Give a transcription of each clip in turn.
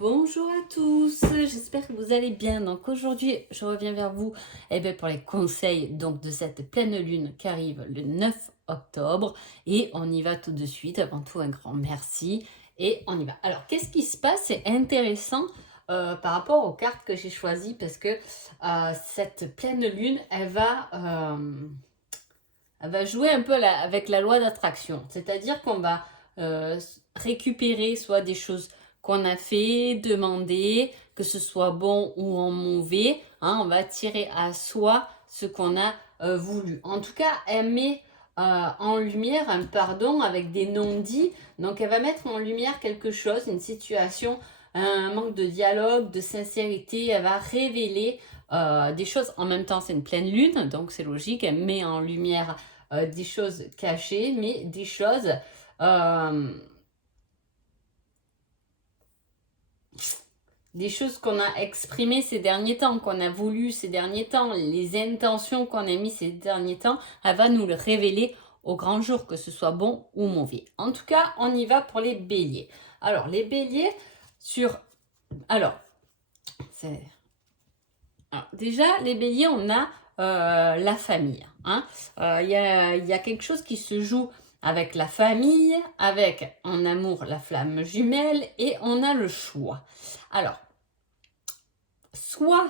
Bonjour à tous, j'espère que vous allez bien. Donc aujourd'hui, je reviens vers vous pour les conseils de cette pleine lune qui arrive le 9 octobre. Et on y va tout de suite. Avant tout, un grand merci. Et on y va. Alors, qu'est-ce qui se passe? C'est intéressant par rapport aux cartes que j'ai choisies parce que cette pleine lune, elle va jouer un peu avec la loi d'attraction. C'est-à-dire qu'on va récupérer soit des choses qu'on a fait, demander, que ce soit bon ou en mauvais. Hein, on va tirer à soi ce qu'on a voulu. En tout cas, elle met en lumière un pardon avec des non-dits. Donc, elle va mettre en lumière quelque chose, une situation, un manque de dialogue, de sincérité. Elle va révéler des choses. En même temps, c'est une pleine lune, donc c'est logique. Elle met en lumière des choses cachées, mais euh, des choses qu'on a exprimées ces derniers temps, qu'on a voulu ces derniers temps, les intentions qu'on a mis ces derniers temps, elle va nous le révéler au grand jour, que ce soit bon ou mauvais. En tout cas, on y va pour les béliers. Alors, les béliers, Alors, c'est... Alors, déjà, les béliers, on a la famille. Hein. Il y a quelque chose qui se joue avec la famille, avec en amour la flamme jumelle, et on a le choix. Alors, soit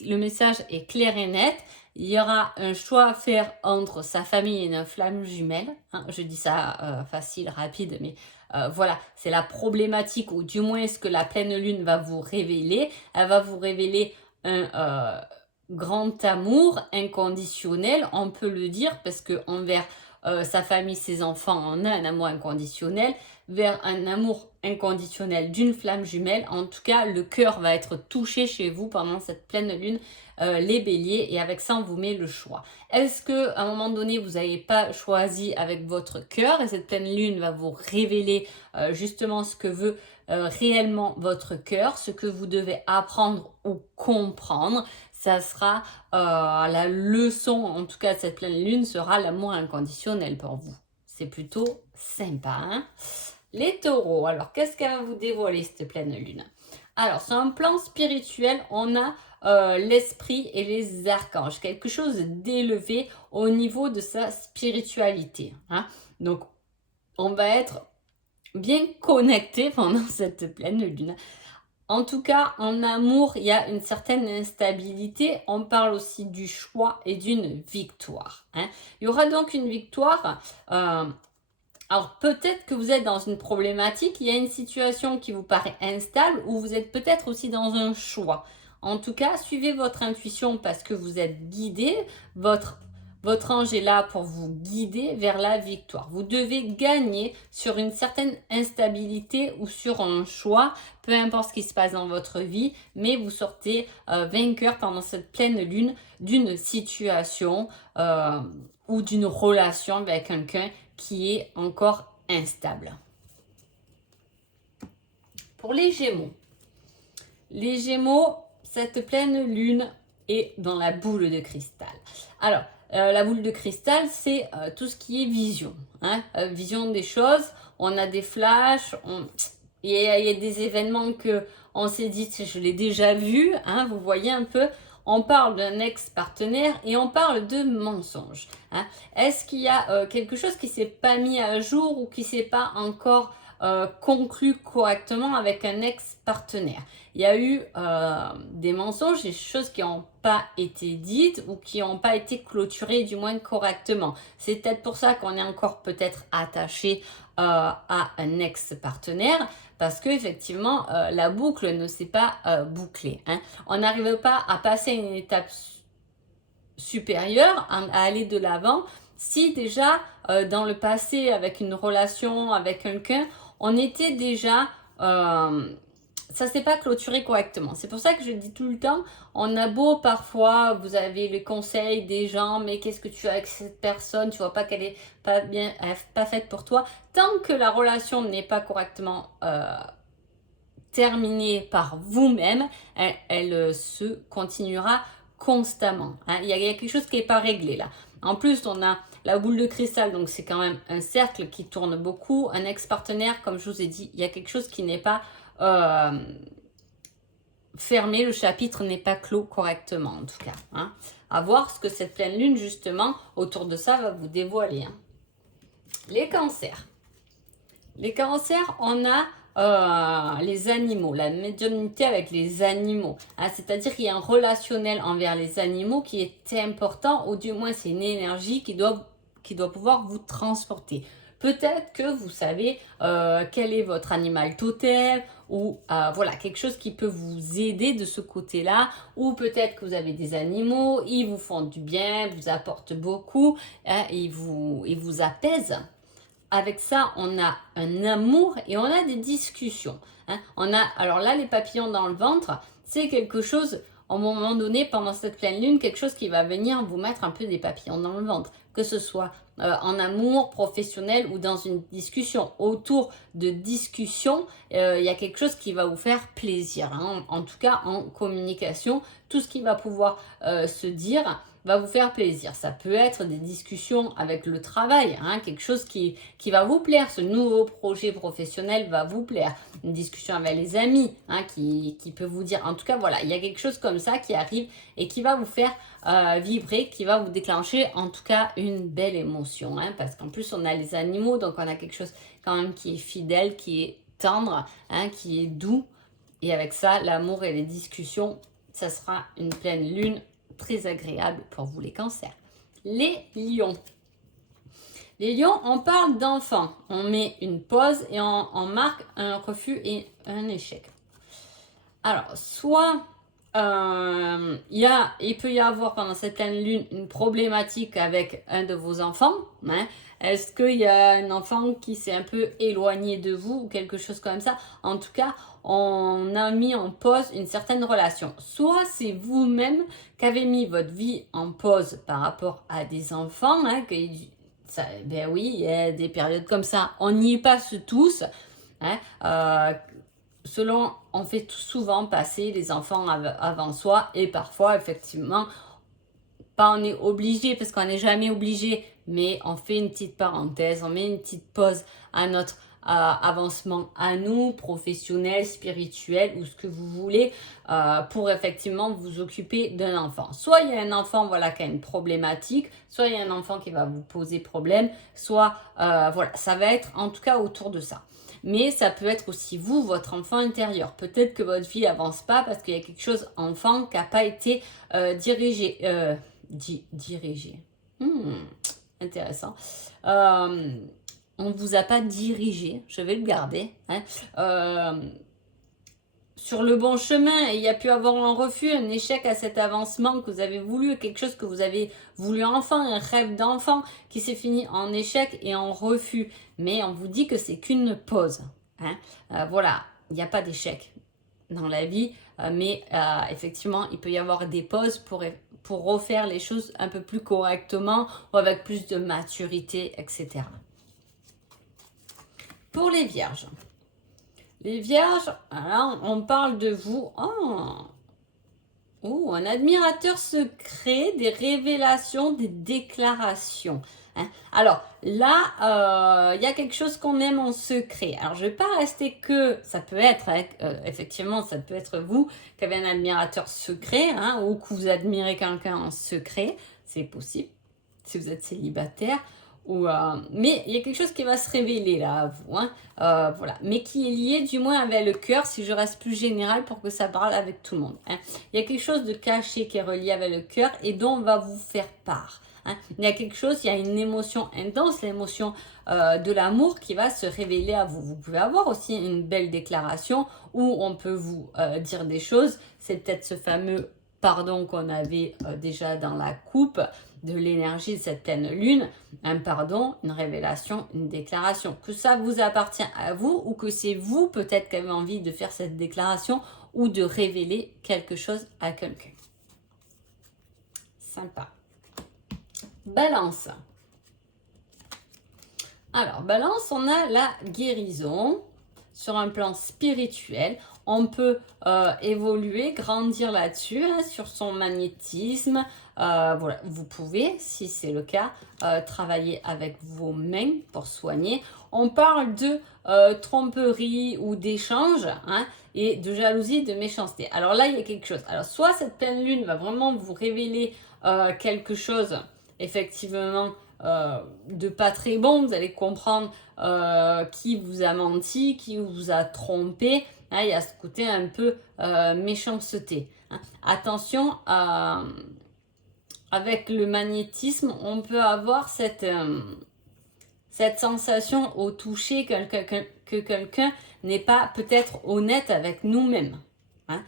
le message est clair et net, il y aura un choix à faire entre sa famille et une flamme jumelle. Hein, je dis ça facile, rapide, mais voilà, c'est la problématique, ou du moins ce que la pleine lune va vous révéler. Elle va vous révéler un grand amour inconditionnel, on peut le dire, parce que envers sa famille, ses enfants, on a un amour inconditionnel, vers un amour inconditionnel d'une flamme jumelle. En tout cas, le cœur va être touché chez vous pendant cette pleine lune, les béliers, et avec ça, on vous met le choix. Est-ce que à un moment donné, vous n'avez pas choisi avec votre cœur, et cette pleine lune va vous révéler justement ce que veut réellement votre cœur, ce que vous devez apprendre ou comprendre? Ça sera la leçon, en tout cas cette pleine lune, sera l'amour inconditionnel pour vous. C'est plutôt sympa, hein? Les taureaux, alors qu'est-ce qu'elle va vous dévoiler cette pleine lune? Alors, sur un plan spirituel, on a l'esprit et les archanges, quelque chose d'élevé au niveau de sa spiritualité. Hein? Donc, on va être bien connecté pendant cette pleine lune. En tout cas, en amour, il y a une certaine instabilité. On parle aussi du choix et d'une victoire. Hein. Il y aura donc une victoire. Alors peut-être que vous êtes dans une problématique, il y a une situation qui vous paraît instable, ou vous êtes peut-être aussi dans un choix. En tout cas, suivez votre intuition parce que vous êtes guidé. Votre ange est là pour vous guider vers la victoire. Vous devez gagner sur une certaine instabilité ou sur un choix, peu importe ce qui se passe dans votre vie, mais vous sortez vainqueur pendant cette pleine lune d'une situation ou d'une relation avec quelqu'un qui est encore instable. Pour les Gémeaux, cette pleine lune est dans la boule de cristal. Alors, la boule de cristal, c'est tout ce qui est vision. Hein, vision des choses, on a des flashs, il y a des événements que on s'est dit, je l'ai déjà vu, hein, vous voyez un peu. On parle d'un ex-partenaire et on parle de mensonges. Hein. Est-ce qu'il y a quelque chose qui ne s'est pas mis à jour ou qui ne s'est pas encore conclu correctement avec un ex-partenaire? Il y a eu des mensonges, des choses qui n'ont pas été dites ou qui n'ont pas été clôturées du moins correctement. C'est peut-être pour ça qu'on est encore peut-être attaché à un ex-partenaire, parce qu'effectivement, la boucle ne s'est pas bouclée. Hein. On n'arrive pas à passer une étape supérieure, à aller de l'avant, si déjà dans le passé, avec une relation, avec quelqu'un, on était déjà... ça ne s'est pas clôturé correctement. C'est pour ça que je dis tout le temps, on a beau parfois, vous avez les conseils des gens, mais qu'est-ce que tu as avec cette personne? Tu vois pas qu'elle est pas bien, pas faite pour toi. Tant que la relation n'est pas correctement terminée par vous-même, elle se continuera constamment. Hein. Il y a quelque chose qui n'est pas réglé là. En plus, on a la boule de cristal, donc c'est quand même un cercle qui tourne beaucoup. Un ex-partenaire, comme je vous ai dit, il y a quelque chose qui n'est pas fermé, le chapitre n'est pas clos correctement en tout cas. Hein. À voir ce que cette pleine lune justement autour de ça va vous dévoiler. Hein. Les cancers. Les cancers, on a les animaux, la médiumnité avec les animaux. Hein, c'est-à-dire qu'il y a un relationnel envers les animaux qui est important, ou du moins c'est une énergie qui doit pouvoir vous transporter. Peut-être que vous savez quel est votre animal totem, ou voilà, quelque chose qui peut vous aider de ce côté-là, ou peut-être que vous avez des animaux, ils vous font du bien, vous apportent beaucoup, hein, ils vous apaisent. Avec ça, on a un amour et on a des discussions. Hein. Alors là, les papillons dans le ventre, c'est quelque chose, à un moment donné, pendant cette pleine lune, quelque chose qui va venir vous mettre un peu des papillons dans le ventre. Que ce soit en amour, professionnel ou dans une discussion. Autour de discussion, il y a quelque chose qui va vous faire plaisir. Hein. En tout cas, en communication, tout ce qui va pouvoir se dire va vous faire plaisir. Ça peut être des discussions avec le travail, hein, quelque chose qui va vous plaire. Ce nouveau projet professionnel va vous plaire. Une discussion avec les amis, hein, qui peut vous dire. En tout cas, voilà, il y a quelque chose comme ça qui arrive et qui va vous faire vibrer, qui va vous déclencher en tout cas une belle émotion. Hein, parce qu'en plus, on a les animaux, donc on a quelque chose quand même qui est fidèle, qui est tendre, hein, qui est doux. Et avec ça, l'amour et les discussions, ça sera une pleine lune très agréable pour vous les cancers. Les lions. Les lions, on parle d'enfants. On met une pause et on marque un refus et un échec. Alors, soit il peut y avoir pendant cette pleine lune une problématique avec un de vos enfants. Hein. Est-ce qu'il y a un enfant qui s'est un peu éloigné de vous ou quelque chose comme ça? En tout cas, on a mis en pause une certaine relation. Soit c'est vous-même qui avez mis votre vie en pause par rapport à des enfants. Hein, ben oui, il y a des périodes comme ça. On y passe tous. Hein, selon, on fait souvent passer les enfants avant soi et parfois, effectivement, pas on est obligé parce qu'on n'est jamais obligé, mais on fait une petite parenthèse, on met une petite pause à notre avancement à nous, professionnel, spirituel ou ce que vous voulez, pour effectivement vous occuper d'un enfant. Soit il y a un enfant voilà, qui a une problématique, soit il y a un enfant qui va vous poser problème, soit voilà, ça va être en tout cas autour de ça. Mais ça peut être aussi vous, votre enfant intérieur. Peut-être que votre vie avance pas parce qu'il y a quelque chose enfant qui n'a pas été dirigé. Dirigé. Intéressant. On ne vous a pas dirigé, je vais le garder. Hein. Sur le bon chemin, il y a pu avoir un refus, un échec à cet avancement que vous avez voulu, quelque chose que vous avez voulu enfant, un rêve d'enfant qui s'est fini en échec et en refus. Mais on vous dit que c'est qu'une pause. Hein. Voilà, il n'y a pas d'échec dans la vie, mais effectivement, il peut y avoir des pauses pour refaire les choses un peu plus correctement ou avec plus de maturité, etc. Pour les vierges. Les vierges, alors on parle de vous. Oh, un admirateur secret, des révélations, des déclarations. Hein. Alors là, il y a quelque chose qu'on aime en secret. Alors je ne vais pas rester que, ça peut être, effectivement, ça peut être vous qui avez un admirateur secret, hein, ou que vous admirez quelqu'un en secret. C'est possible, si vous êtes célibataire. Mais il y a quelque chose qui va se révéler là à vous, hein, voilà, mais qui est lié du moins avec le cœur, si je reste plus général pour que ça parle avec tout le monde. Hein. Il y a quelque chose de caché qui est relié avec le cœur et dont on va vous faire part. Hein. Il y a quelque chose, il y a une émotion intense, l'émotion de l'amour qui va se révéler à vous. Vous pouvez avoir aussi une belle déclaration où on peut vous dire des choses. C'est peut-être ce fameux pardon qu'on avait déjà dans la coupe de l'énergie de cette pleine lune, un pardon, une révélation, une déclaration. Que ça vous appartient à vous ou que c'est vous peut-être qui avez envie de faire cette déclaration ou de révéler quelque chose à quelqu'un. Sympa. Balance. Alors, balance, on a la guérison. sur un plan spirituel. On peut évoluer, grandir là-dessus, hein, sur son magnétisme. Voilà, vous pouvez, si c'est le cas, travailler avec vos mains pour soigner. On parle de tromperie ou d'échange, hein, et de jalousie, de méchanceté. Alors là, il y a quelque chose. Alors soit cette pleine lune va vraiment vous révéler quelque chose, effectivement, de pas très bon. Vous allez comprendre qui vous a menti, qui vous a trompé. Hein, il y a ce côté un peu méchanceté. Hein. Attention, avec le magnétisme, on peut avoir cette sensation au toucher que quelqu'un n'est pas peut-être honnête avec nous-mêmes. Hein.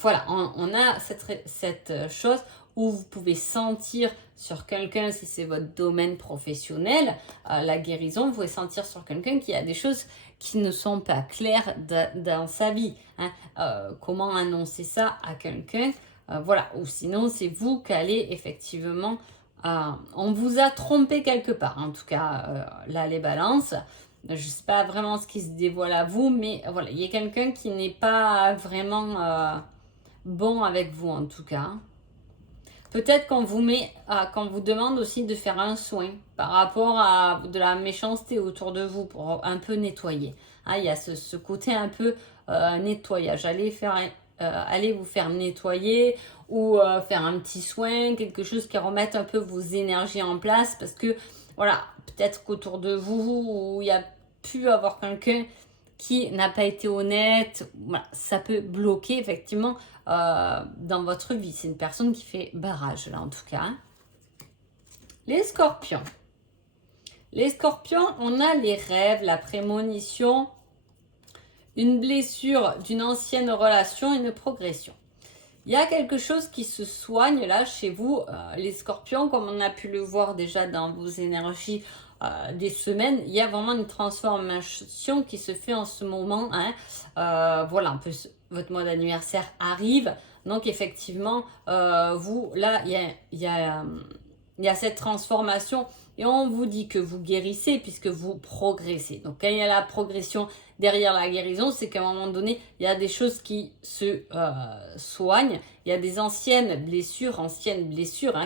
Voilà, on a cette chose où vous pouvez sentir sur quelqu'un, si c'est votre domaine professionnel, la guérison, vous pouvez sentir sur quelqu'un qu'il y a des choses qui ne sont pas claires dans sa vie. Hein. Comment annoncer ça à quelqu'un, voilà, ou sinon c'est vous qui allez effectivement, on vous a trompé quelque part, en tout cas, là les balances. Je ne sais pas vraiment ce qui se dévoile à vous, mais voilà, il y a quelqu'un qui n'est pas vraiment bon avec vous en tout cas. Peut-être qu'on vous qu'on vous demande aussi de faire un soin par rapport à de la méchanceté autour de vous pour un peu nettoyer. Ah, il y a ce côté un peu nettoyage. Allez vous faire nettoyer ou faire un petit soin, quelque chose qui remette un peu vos énergies en place parce que voilà, peut-être qu'autour de vous, il y a pu avoir quelqu'un qui n'a pas été honnête, voilà, ça peut bloquer effectivement dans votre vie. C'est une personne qui fait barrage là en tout cas. Les scorpions. Les scorpions, on a les rêves, la prémonition, une blessure d'une ancienne relation, une progression. Il y a quelque chose qui se soigne là chez vous, les scorpions, comme on a pu le voir déjà dans vos énergies des semaines. Il y a vraiment une transformation qui se fait en ce moment. Hein. Voilà, un peu votre mois d'anniversaire arrive. Donc effectivement, vous, là, il y a cette transformation et on vous dit que vous guérissez puisque vous progressez. Donc quand il y a la progression derrière la guérison, c'est qu'à un moment donné, il y a des choses qui se soignent. Il y a des anciennes blessures hein,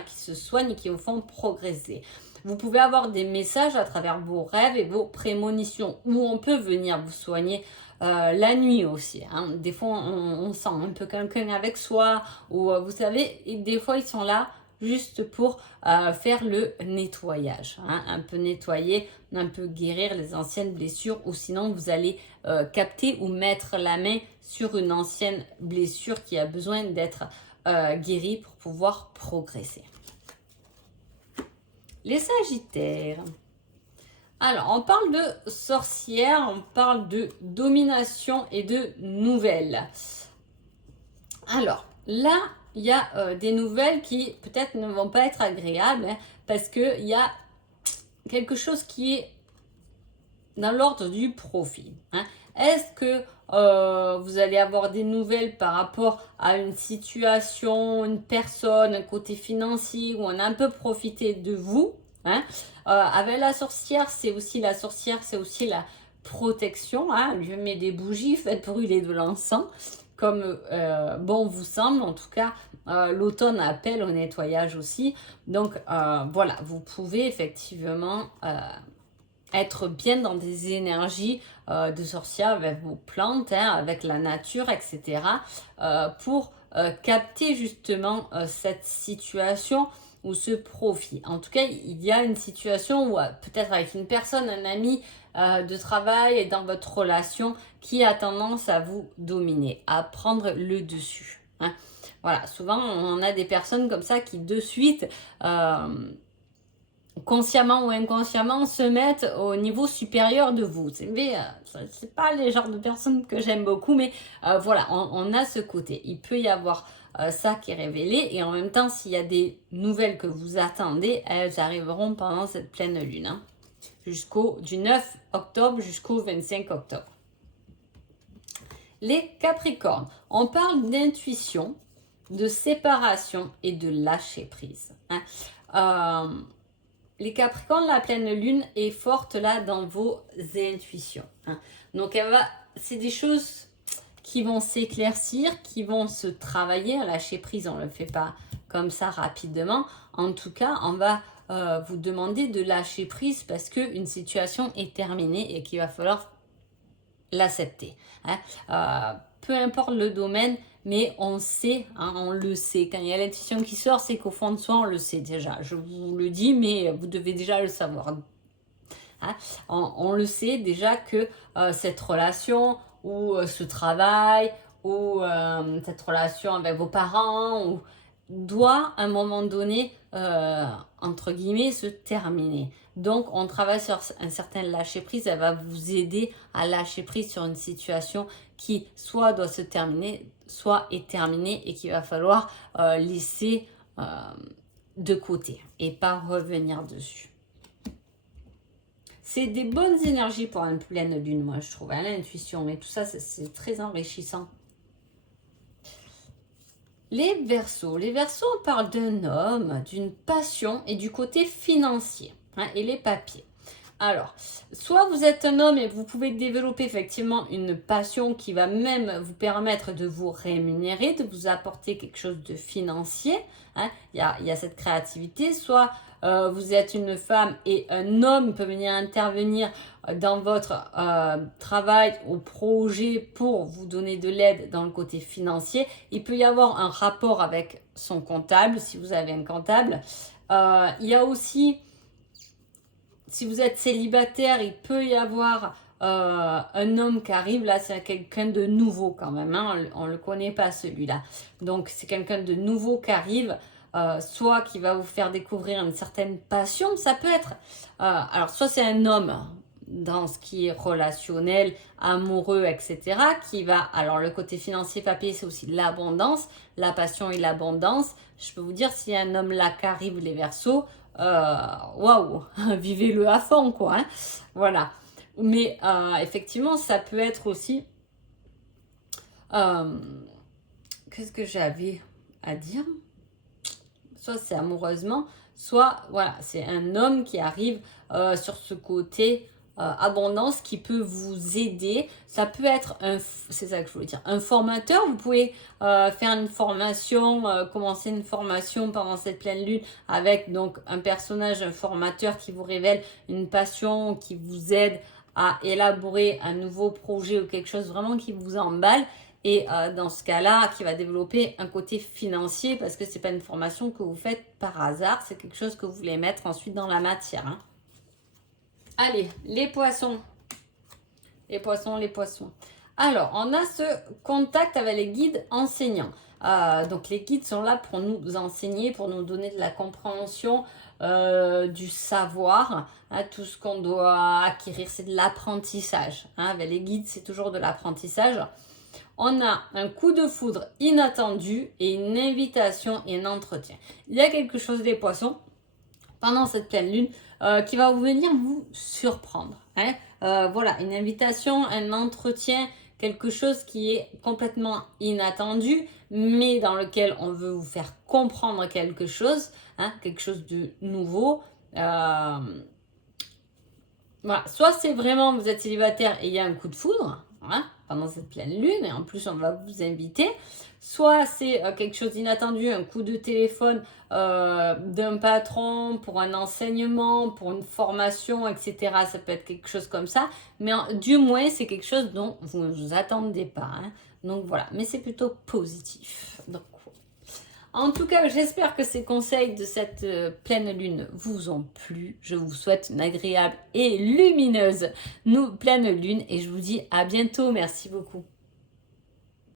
qui se soignent et qui vous font progresser. Vous pouvez avoir des messages à travers vos rêves et vos prémonitions où on peut venir vous soigner la nuit aussi. Hein. Des fois, on sent un peu quelqu'un avec soi ou vous savez, et des fois, ils sont là juste pour faire le nettoyage. Hein. Un peu nettoyer, un peu guérir les anciennes blessures ou sinon, vous allez capter ou mettre la main sur une ancienne blessure qui a besoin d'être guérie pour pouvoir progresser. Les Sagittaires. Alors, on parle de sorcières, on parle de domination et de nouvelles. Alors, là, il y a des nouvelles qui peut-être ne vont pas être agréables hein, parce qu'il y a quelque chose qui est dans l'ordre du profit. Hein. Est-ce que vous allez avoir des nouvelles par rapport à une situation, une personne, un côté financier où on a un peu profité de vous hein. Avec la sorcière, c'est aussi la protection. Hein. Je mets des bougies, faites brûler de l'encens, comme bon vous semble. En tout cas, l'automne appelle au nettoyage aussi. Donc voilà, vous pouvez effectivement être bien dans des énergies de sorcière avec vos plantes, hein, avec la nature, etc. Pour capter justement cette situation ou ce profit. En tout cas, il y a une situation où peut-être avec une personne, un ami de travail et dans votre relation qui a tendance à vous dominer, à prendre le dessus. Hein. Voilà, souvent on a des personnes comme ça qui de suite consciemment ou inconsciemment se mettent au niveau supérieur de vous. C'est pas les genres de personnes que j'aime beaucoup, mais voilà, on a ce côté. Il peut y avoir ça qui est révélé et en même temps, s'il y a des nouvelles que vous attendez, elles arriveront pendant cette pleine lune, hein, du 9 octobre jusqu'au 25 octobre. Les Capricornes, on parle d'intuition, de séparation et de lâcher prise. Hein. les Capricornes, la pleine lune est forte là dans vos intuitions. Hein. Donc c'est des choses qui vont s'éclaircir, qui vont se travailler. Lâcher prise, on ne le fait pas comme ça rapidement. En tout cas, on va vous demander de lâcher prise parce qu'une situation est terminée et qu'il va falloir l'accepter. Hein. Peu importe le domaine, mais on sait, hein, on le sait. Quand il y a l'intuition qui sort, c'est qu'au fond de soi, on le sait déjà. Je vous le dis, mais vous devez déjà le savoir. Hein. On le sait déjà que cette relation ou ce travail ou cette relation avec vos parents ou, doit à un moment donné, entre guillemets, se terminer. Donc, on travaille sur un certain lâcher-prise. Elle va vous aider à lâcher prise sur une situation qui soit doit se terminer, soit est terminée et qu'il va falloir laisser de côté et pas revenir dessus. C'est des bonnes énergies pour une pleine lune, moi, je trouve. Hein, l'intuition et tout ça, c'est très enrichissant. Les Verseaux. Les Verseaux, on parle d'un homme, d'une passion et du côté financier. Hein, et les papiers. Alors, soit vous êtes un homme et vous pouvez développer effectivement une passion qui va même vous permettre de vous rémunérer, de vous apporter quelque chose de financier. Hein, il y a cette créativité. Soit vous êtes une femme et un homme peut venir intervenir dans votre travail ou projet pour vous donner de l'aide dans le côté financier. Il peut y avoir un rapport avec son comptable, si vous avez un comptable. Il y a aussi... Si vous êtes célibataire, il peut y avoir un homme qui arrive. Là, c'est quelqu'un de nouveau quand même. Hein, on ne le connaît pas celui-là. Donc, c'est quelqu'un de nouveau qui arrive. Soit qui va vous faire découvrir une certaine passion. Ça peut être... alors, soit c'est un homme dans ce qui est relationnel, amoureux, etc. Qui va... Alors, le côté financier, papier, c'est aussi l'abondance. La passion et l'abondance. Je peux vous dire, s'il y a un homme là qui arrive, les Verseaux... waouh, vivez-le à fond quoi, hein. Voilà. Mais effectivement, ça peut être aussi qu'est-ce que j'avais à dire, soit c'est amoureusement, soit voilà, c'est un homme qui arrive sur ce côté abondance qui peut vous aider. Ça peut être c'est ça que je voulais dire, un formateur. Vous pouvez faire une formation, commencer une formation pendant cette pleine lune avec donc un personnage, un formateur qui vous révèle une passion, qui vous aide à élaborer un nouveau projet ou quelque chose vraiment qui vous emballe. Et dans ce cas-là, qui va développer un côté financier parce que c'est pas une formation que vous faites par hasard, c'est quelque chose que vous voulez mettre ensuite dans la matière. Hein. Allez, les poissons. Les poissons, les poissons. Alors, on a ce contact avec les guides enseignants. Donc, les guides sont là pour nous enseigner, pour nous donner de la compréhension, du savoir. Hein, tout ce qu'on doit acquérir, c'est de l'apprentissage. Hein, avec les guides, c'est toujours de l'apprentissage. On a un coup de foudre inattendu et une invitation et un entretien. Il y a quelque chose des poissons pendant cette pleine lune qui va venir vous surprendre. Hein. Voilà, une invitation, un entretien, quelque chose qui est complètement inattendu, mais dans lequel on veut vous faire comprendre quelque chose, hein, quelque chose de nouveau. Voilà, soit c'est vraiment, vous êtes célibataire et il y a un coup de foudre, hein, pendant cette pleine lune, et en plus on va vous inviter. Soit c'est quelque chose d'inattendu, un coup de téléphone d'un patron pour un enseignement, pour une formation, etc. Ça peut être quelque chose comme ça. Mais du moins, c'est quelque chose dont vous ne vous attendez pas. Hein. Donc voilà, mais c'est plutôt positif. Donc, en tout cas, j'espère que ces conseils de cette pleine lune vous ont plu. Je vous souhaite une agréable et lumineuse pleine lune. Et je vous dis à bientôt. Merci beaucoup.